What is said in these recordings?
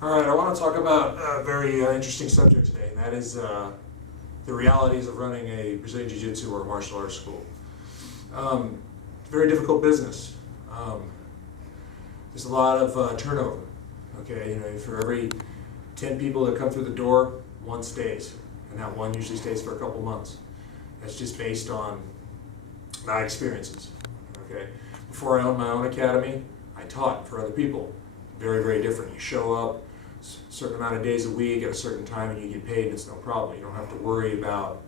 All right, I want to talk about a very interesting subject today, and that is the realities of running a Brazilian Jiu-Jitsu or martial arts school. Very difficult business. There's a lot of turnover. Okay, for every 10 people that come through the door, one stays, and that one usually stays for a couple months. That's just based on my experiences. Okay, before I owned my own academy, I taught for other people. Very, very different. You show up a certain amount of days a week at a certain time and you get paid, and it's no problem. You don't have to worry about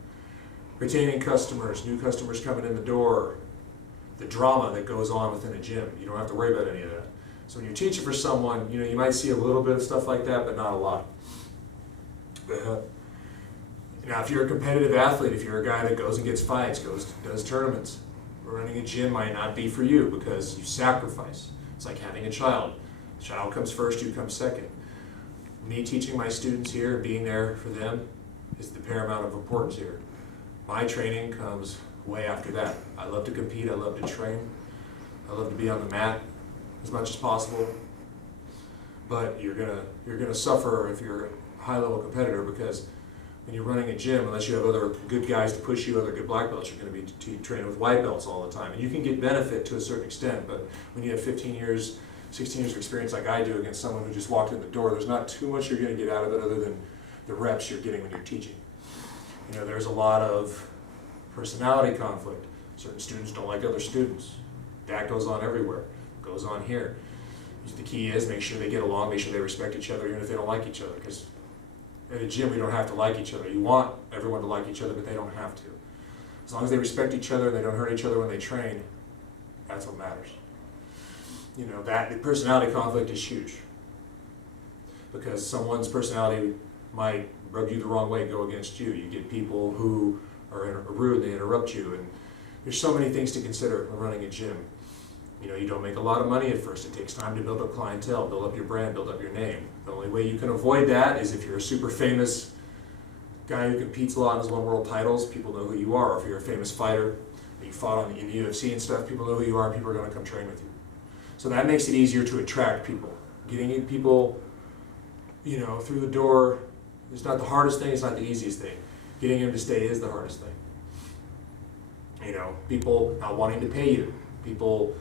retaining customers, new customers coming in the door, the drama that goes on within a gym. You don't have to worry about any of that. So when you're teaching for someone, you might see a little bit of stuff like that, but not a lot. Now, if you're a competitive athlete, if you're a guy that goes and gets fights, does tournaments, running a gym might not be for you because you sacrifice. It's like having a child. The child comes first, you come second. Me teaching my students here, being there for them, is the paramount of importance here. My training comes way after that. I love to compete, I love to train, I love to be on the mat as much as possible. But you're gonna suffer if you're a high-level competitor, because when you're running a gym, unless you have other good guys to push you, other good black belts, you're going to be training with white belts all the time. And you can get benefit to a certain extent, but when you have 15 years, 16 years of experience like I do against someone who just walked in the door, there's not too much you're going to get out of it other than the reps you're getting when you're teaching. There's a lot of personality conflict. Certain students don't like other students. That goes on everywhere. It goes on here. The key is make sure they get along, make sure they respect each other, even if they don't like each other. Because at a gym, we don't have to like each other. You want everyone to like each other, but they don't have to. As long as they respect each other and they don't hurt each other when they train, that's what matters. The personality conflict is huge, because someone's personality might rub you the wrong way, go against you. You get people who are rude, they interrupt you, and there's so many things to consider when running a gym. You don't make a lot of money at first. It takes time to build up clientele, build up your brand, build up your name. The only way you can avoid that is if you're a super famous guy who competes a lot and has won world titles, people know who you are. Or if you're a famous fighter, and you fought in the UFC and stuff, people know who you are and people are going to come train with you. So that makes it easier to attract people. Getting people, through the door is not the hardest thing, it's not the easiest thing. Getting them to stay is the hardest thing. People not wanting to pay you. People,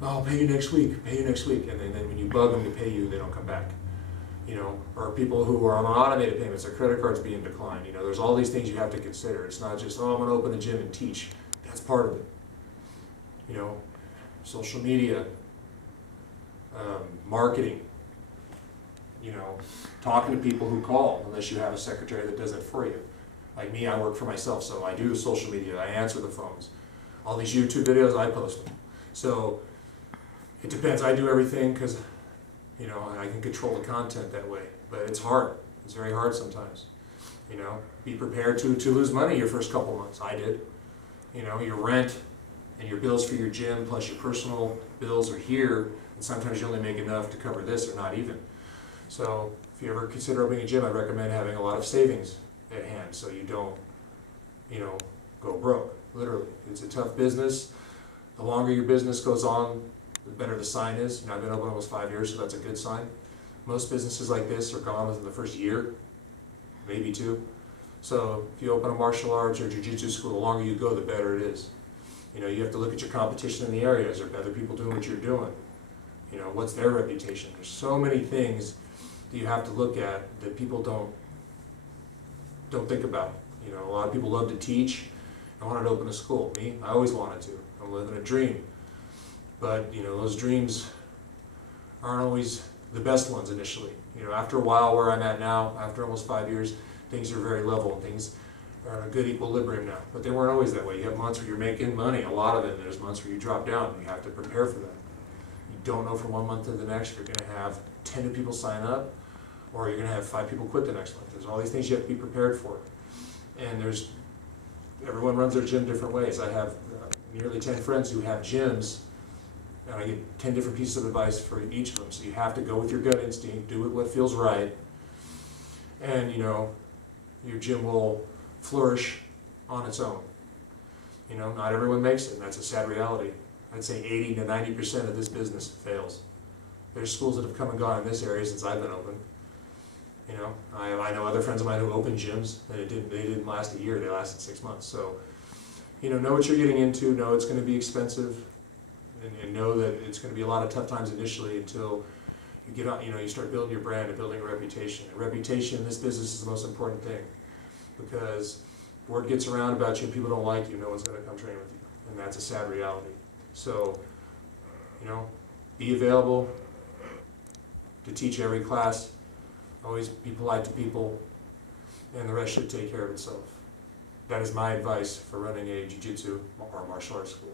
I'll pay you next week, and then when you bug them to pay you, they don't come back. Or people who are on automated payments, their credit cards being declined. There's all these things you have to consider. It's not just, I'm going to open the gym and teach. That's part of it. Social media, marketing, talking to people who call, unless you have a secretary that does it for you. Like me, I work for myself, so I do the social media, I answer the phones. All these YouTube videos, I post them. So it depends. I do everything because, I can control the content that way. But it's hard. It's very hard sometimes. Be prepared to lose money your first couple months. I did. Your rent and your bills for your gym plus your personal bills are here, and sometimes you only make enough to cover this or not even. So if you ever consider opening a gym, I recommend having a lot of savings at hand so you don't, go broke. Literally. It's a tough business. The longer your business goes on, the better the sign is. I've been open almost 5 years, so that's a good sign. Most businesses like this are gone within the first year, maybe 2. So if you open a martial arts or jiu-jitsu school, the longer you go, the better it is. You have to look at your competition in the area. Is there other people doing what you're doing? What's their reputation? There's so many things that you have to look at that people don't think about. A lot of people love to teach. I wanted to open a school. Me, I always wanted to. I'm living a dream. But, those dreams aren't always the best ones initially. After a while, where I'm at now, after almost 5 years, things are very level and things are in a good equilibrium now. But they weren't always that way. You have months where you're making money, a lot of it, and there's months where you drop down, and you have to prepare for that. You don't know from one month to the next if you're going to have 10 new people sign up, or you're going to have 5 people quit the next month. There's all these things you have to be prepared for. And everyone runs their gym different ways. I have nearly 10 friends who have gyms, and I get 10 different pieces of advice for each of them. So you have to go with your gut instinct, do what feels right, and your gym will flourish on its own. Not everyone makes it, and that's a sad reality. I'd say 80 to 90% of this business fails. There's schools that have come and gone in this area since I've been open. You know, I know other friends of mine who opened gyms and they didn't last a year, they lasted 6 months. So, you know what you're getting into, know it's going to be expensive, and know that it's going to be a lot of tough times initially until you get on, you start building your brand and building a reputation. And reputation in this business is the most important thing, because word gets around about you and people don't like you, no one's going to come train with you. And that's a sad reality. So, be available to teach every class, always be polite to people, and the rest should take care of itself. That is my advice for running a jiu-jitsu or martial arts school.